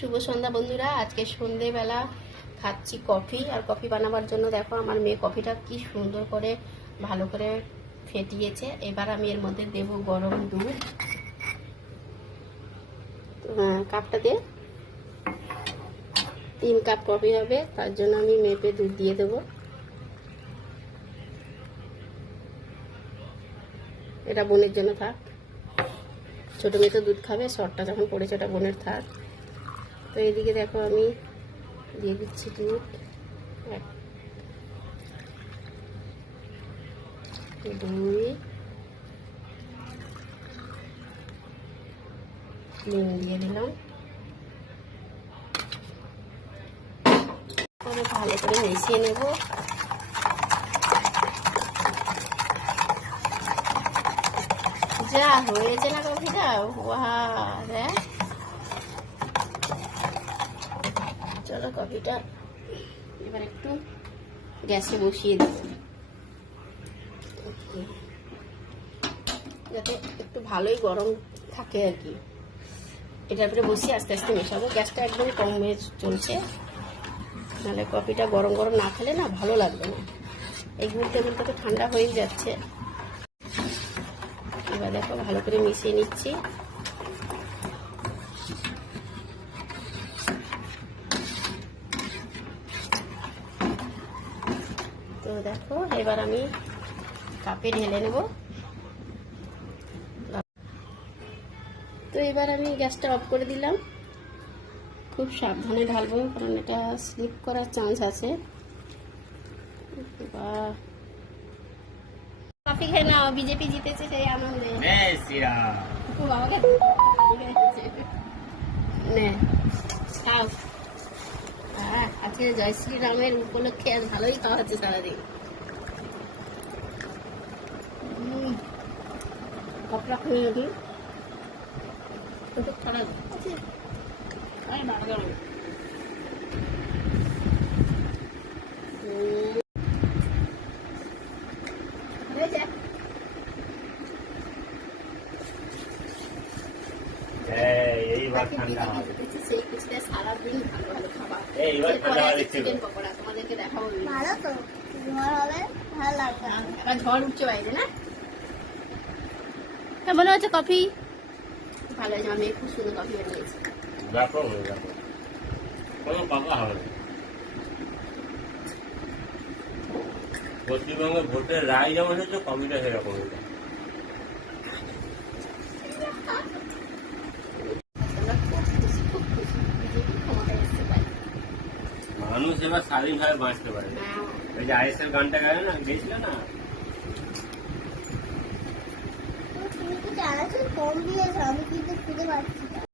শুভ সন্ধ্যা বন্ধুরা। আজকে সন্ধেবেলা খাচ্ছি কফি। আর কফি বানাবার জন্য দেখো আমার মেয়ে কফিটা কি সুন্দর করে ভালো করে ফেটিয়েছে। এবার আমি এর মধ্যে দেব গরম দুধ। কাপটাতে 3 কাপ কফি হবে, তার জন্য আমি মেপে দুধ দিয়ে দেবো। এটা বোনের জন্য থাক, ছোট মেয়ে তো দুধ খাবে, শর্টটা যখন পড়েছে ওটা বোনের থাক। তো এইদিকে দেখো আমি দিয়ে দিচ্ছি দুধ, 2 3 দিয়ে দিলাম। ভালো করে মিশিয়ে নেব। যা হয়েছে না কফিটা, দেখ। চলো কফিটা এবার একটু গ্যাসে বসিয়ে দেব, যাতে একটু ভালোই গরম থাকে আর কি। এটার উপরে বসিয়ে আস্তে আস্তে মেশাবো। গ্যাসটা একদম কম হয়ে চলছে, নাহলে কফিটা গরম গরম না খেলে না ভালো লাগবে না। এই মুহূর্তে তো ঠান্ডা হয়ে যাচ্ছে। এবার দেখো ভালো করে মিশিয়ে নিচ্ছি। তো দেখো এবার আমি কাপে ঢেলে নেব। তো এবার আমি গ্যাসটা অফ করে দিলাম। খুব সাবধানে ঢালবো, কারণ এটা স্লিপ করার চান্স আছে। কফি খেয়ে নাও, বিজেপি জিতেছে সেই আনন্দে। বাবাকে খাও। আজকে জয় শ্রীরামের উপলক্ষে আজ ভালোই খাওয়া হচ্ছে সারাদিন। কপড়া খুলে নিবি, ছড়া আছে। সারাদিন ভালো ভালো খাবার। চিকেন পকোড়া তোমাদেরকে দেখাবো, ভালো তো ভালো লাগবে। এবার ঝড় উঠছে বাইরে না? কেমন হচ্ছে কফি? ভালো হয়েছে, আমি খুব সুন্দর কফি বানিয়েছি। পশ্চিমবঙ্গে ভোটের রায় যেমন হচ্ছে, কফিটা সেরকম হয়েছে। মানুষ এবার স্বাধীনভাবে বাঁচতে পারে। ওই যে আইএসএল গানটা গায় না, গেছিল না? তুমি কি জানাচ্ছ কম দিয়েছ, আমি কিন্তু খুঁজে পাচ্ছি।